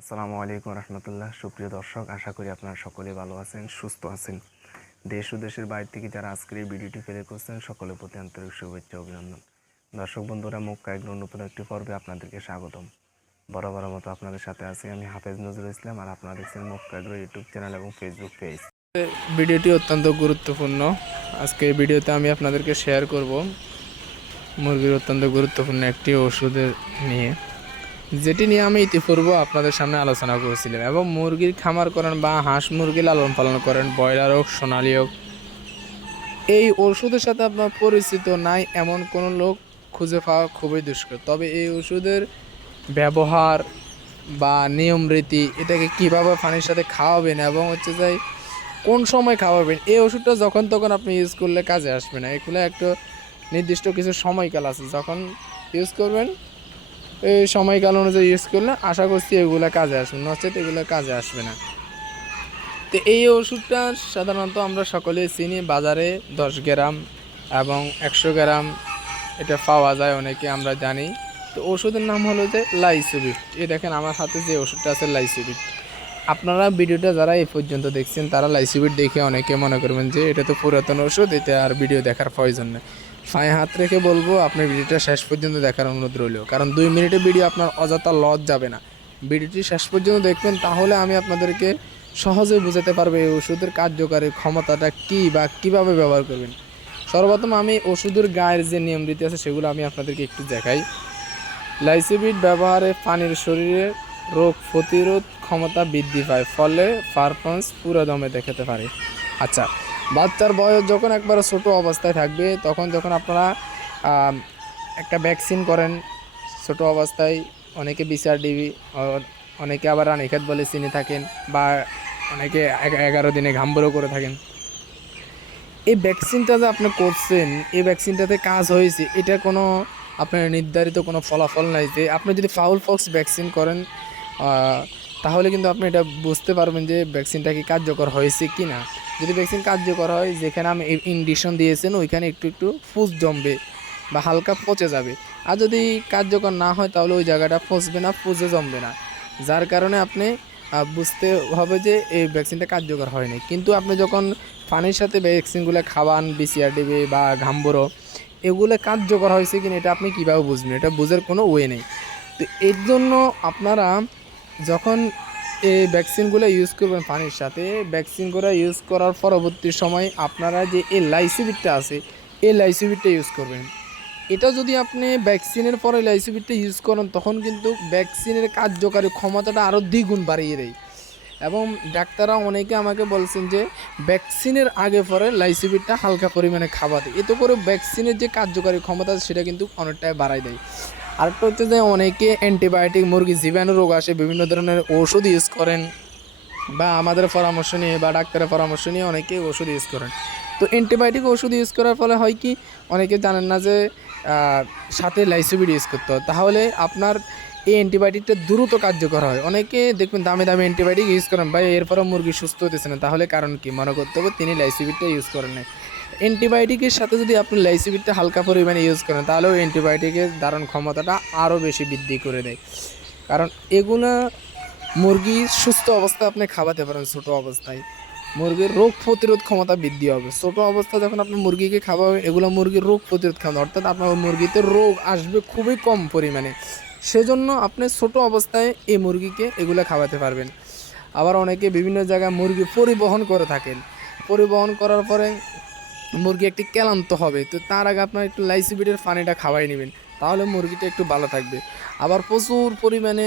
আসসালামু আলাইকুম রহমতুল্লাহ। সুপ্রিয় দর্শক, আশা করি আপনারা সকলেই ভালো আছেন, সুস্থ আছেন। দেশ ও দেশের বাইরে থেকে যারা আজকের এই ভিডিওটি প্লে করছেন সকলের প্রতি আন্তরিক শুভেচ্ছা অভিনন্দন। দর্শক বন্ধুরা, মক্কা এগ্রোর নতুন একটি পর্বে আপনাদেরকে স্বাগতম। বরাবর মতো আপনাদের সাথে আছি আমি হাফেজ নজরুল ইসলাম, আর আপনারা দেখছেন মক্কা এগ্রো ইউটিউব চ্যানেল এবং ফেসবুক পেজ। ভিডিওটি অত্যন্ত গুরুত্বপূর্ণ। আজকে এই ভিডিওতে আমি আপনাদেরকে শেয়ার করব মুরগির অত্যন্ত গুরুত্বপূর্ণ একটি ওষুধের নিয়ে, যেটি নিয়ে আমি ইতিপূর্বে আপনাদের সামনে আলোচনা করেছিলাম। এবং মুরগির খামার করেন বা হাঁস মুরগি লালন পালন করেন, ব্রয়লার হোক সোনালি হোক, এই ওষুধের সাথে আপনার পরিচিত নাই এমন কোনো লোক খুঁজে পাওয়া খুবই দুষ্কর। তবে এই ওষুধের ব্যবহার বা নিয়ম রীতি, এটাকে কীভাবে পানির সাথে খাওয়াবেন এবং যে কোন সময় খাওয়াবেন, এই ওষুধটা যখন তখন আপনি ইউজ করলে কাজে আসবে না। এগুলো একটা নির্দিষ্ট কিছু সময়কাল আছে, যখন ইউজ করবেন এই সময়কাল অনুযায়ী ইউজ করলে আশা করছি এগুলো কাজে আসবে, নচেত এগুলো কাজে আসবে না। তো এই ওষুধটা সাধারণত আমরা সকলেই চিনি, বাজারে 10 গ্রাম এবং 100 গ্রাম এটা পাওয়া যায়, অনেকে আমরা জানি। তো ওষুধের নাম হলো যে লাইসোবিট। এই দেখেন আমার হাতে যে ওষুধটা আছে লাইসোবিট। আপনারা ভিডিওটা যারা এই পর্যন্ত দেখছেন তারা লাইসোবিট দেখে অনেকে মনে করবেন যে এটা তো পুরাতন ওষুধ, এটা আর ভিডিও দেখার প্রয়োজন নেই। পায়ে হাত রেখে বলবো আপনি ভিডিওটা শেষ পর্যন্ত দেখার অনুরোধ রইল, কারণ 2 মিনিটের ভিডিও আপনার অযথা লস যাবে না। ভিডিওটি শেষ পর্যন্ত দেখবেন, তাহলে আমি আপনাদেরকে সহজে বোঝাতে পারবো এই ওষুধের কার্যকারী ক্ষমতাটা কী বা কীভাবে ব্যবহার করবেন। সর্বপ্রথম আমি ওষুধের গায়ের যে নিয়ম রীতি আছে সেগুলো আমি আপনাদেরকে একটু দেখাই। লাইসোবিট ব্যবহারে প্রাণীর শরীরে রোগ প্রতিরোধ ক্ষমতা বৃদ্ধি পায়, ফলে পারফরমেন্স পুরো দমে দেখাতে পারে। আচ্ছা, বাচ্চার বয়স যখন একবারে ছোট অবস্থায় থাকবে, তখন যখন আপনারা একটা ভ্যাকসিন করেন ছোট অবস্থায়, অনেকে BCRDV, অনেকে আবার রানীক্ষেত বলে চিনে থাকেন, বা অনেকে 11 দিনে ঘামবুড়ো করে থাকেন। এই ভ্যাকসিনটা যে আপনি করছেন, এই ভ্যাকসিনটাতে কাজ হয়েছে, এটা কোনো আপনার নির্ধারিত কোনো ফলাফল নাই। যে আপনি যদি ফাউল পক্স ভ্যাকসিন করেন তাহলে কিন্তু আপনি এটা বুঝতে পারবেন যে ভ্যাকসিনটা কি কার্যকর হয়েছে কি না। যদি ভ্যাকসিন কার্যকর হয়, যেখানে আপনি ইনজেকশন দিয়েছেন ওইখানে একটু একটু ফুস জমবে বা হালকা পচে যাবে। আর যদি কার্যকর না হয় তাহলে ওই জায়গাটা পচবে না, ফুসে জমবে না, যার কারণে আপনি বুঝতে হবে যে এই ভ্যাকসিনটা কার্যকর হয়নি। কিন্তু আপনি যখন পানির সাথে ভ্যাকসিনগুলো খাওয়ান, BCRDV বা ঘামবুড়ো, এগুলো কার্যকর হয়েছে কিনা এটা আপনি কীভাবে বুঝবেন? এটা বোঝার কোনো ওয়ে নেই। তো এর জন্য আপনারা যখন এই ভ্যাকসিনগুলো ইউজ করবেন পানির সাথে, ভ্যাকসিনগুলো ইউজ করার পরবর্তী সময় আপনারা যে এই লাইসোবিটটা আছে, এই লাইসোবিটটা ইউজ করবেন। এটা যদি আপনি ভ্যাকসিনের পরে লাইসোবিটটা ইউজ করেন, তখন কিন্তু ভ্যাকসিনের কার্যকারী ক্ষমতাটা আরও দ্বিগুণ বাড়িয়ে দেয়। এবং ডাক্তাররা অনেকে আমাকে বলছেন যে ভ্যাকসিনের আগে পরে লাইসোবিটটা হালকা পরিমাণে খাওয়াতে, এতে করে ভ্যাকসিনের যে কার্যকারী ক্ষমতা সেটা কিন্তু অনেকটাই বাড়ায় দেয়। আরেকটা হচ্ছে যে অনেকে অ্যান্টিবায়োটিক, মুরগি জীবাণু রোগ আসে, বিভিন্ন ধরনের ওষুধ ইউজ করেন, বা আমাদের পরামর্শ নিয়ে বা ডাক্তারের পরামর্শ নিয়ে অনেকে ওষুধ ইউজ করেন। তো অ্যান্টিবায়োটিক ওষুধ ইউজ করার ফলে হয় কি, অনেকে জানেন না যে সাথে লাইসোবিট ইউজ করতে হয়, তাহলে আপনার এই অ্যান্টিবায়োটিকটা দ্রুত কার্যকর হয়। অনেকে দেখবেন দামি দামি অ্যান্টিবায়োটিক ইউজ করেন, ভাই এরপরও মুরগি সুস্থ হতেছে না, তাহলে কারণ কি? মনে করতে হবে তিনি লাইসোবিটটা ইউজ করেন না। অ্যান্টিবায়োটিকের সাথে যদি আপনি লাইসোবিটটা হালকা পরিমাণে ইউজ করেন, তাহলে ওই অ্যান্টিবায়োটিকের ধারণ ক্ষমতাটা আরও বেশি বৃদ্ধি করে দেয়। কারণ এগুলো মুরগি সুস্থ অবস্থায় আপনি খাওয়াতে পারেন। ছোটো অবস্থায় মুরগির রোগ প্রতিরোধ ক্ষমতা বৃদ্ধি হবে। ছোটো অবস্থায় যখন আপনি মুরগিকে খাওয়াবেন, এগুলো মুরগির রোগ প্রতিরোধ ক্ষমতা, অর্থাৎ আপনার মুরগিতে রোগ আসবে খুবই কম পরিমাণে। সেজন্য আপনি ছোট অবস্থায় এই মুরগিকে এগুলো খাওয়াতে পারবেন। আবার অনেকে বিভিন্ন জায়গায় মুরগি পরিবহন করে থাকেন, পরিবহন করার পরে মুরগি একটি ক্লান্ত হবে, তো তার আগে আপনার একটু লাইসোবিটের পানিটা খাওয়াই নেবেন, তাহলে মুরগিটা একটু ভালো থাকবে। আবার প্রচুর পরিমাণে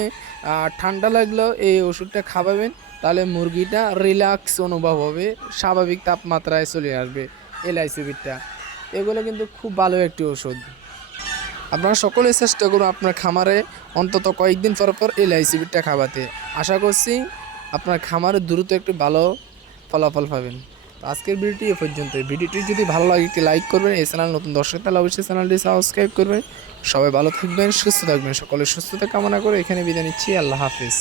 ঠান্ডা লাগলেও এই ওষুধটা খাওয়াবেন, তাহলে মুরগিটা রিল্যাক্স অনুভব হবে, স্বাভাবিক তাপমাত্রায় চলে আসবে এই লাইসোবিটটা। এগুলো কিন্তু খুব ভালো একটি ওষুধ। আপনারা সকলেই চেষ্টা করুন আপনার খামারে অন্তত কয়েকদিন পর পর এই লাইসোবিটটা খাওয়াতে। আশা করছি আপনার খামারে দ্রুত একটু ভালো ফলাফল পাবেন। তো আজকের ভিডিওটি এ পর্যন্ত। ভিডিওটি যদি ভালো লাগে একটি লাইক করবেন, এই চ্যানেল নতুন দর্শক তাহলে অবশ্যই চ্যানেলটি সাবস্ক্রাইব করবেন। সবাই ভালো থাকবেন, সুস্থ থাকবেন। সকলের সুস্থতা কামনা করে এখানে বিদায় নিচ্ছি। আল্লাহ হাফিজ।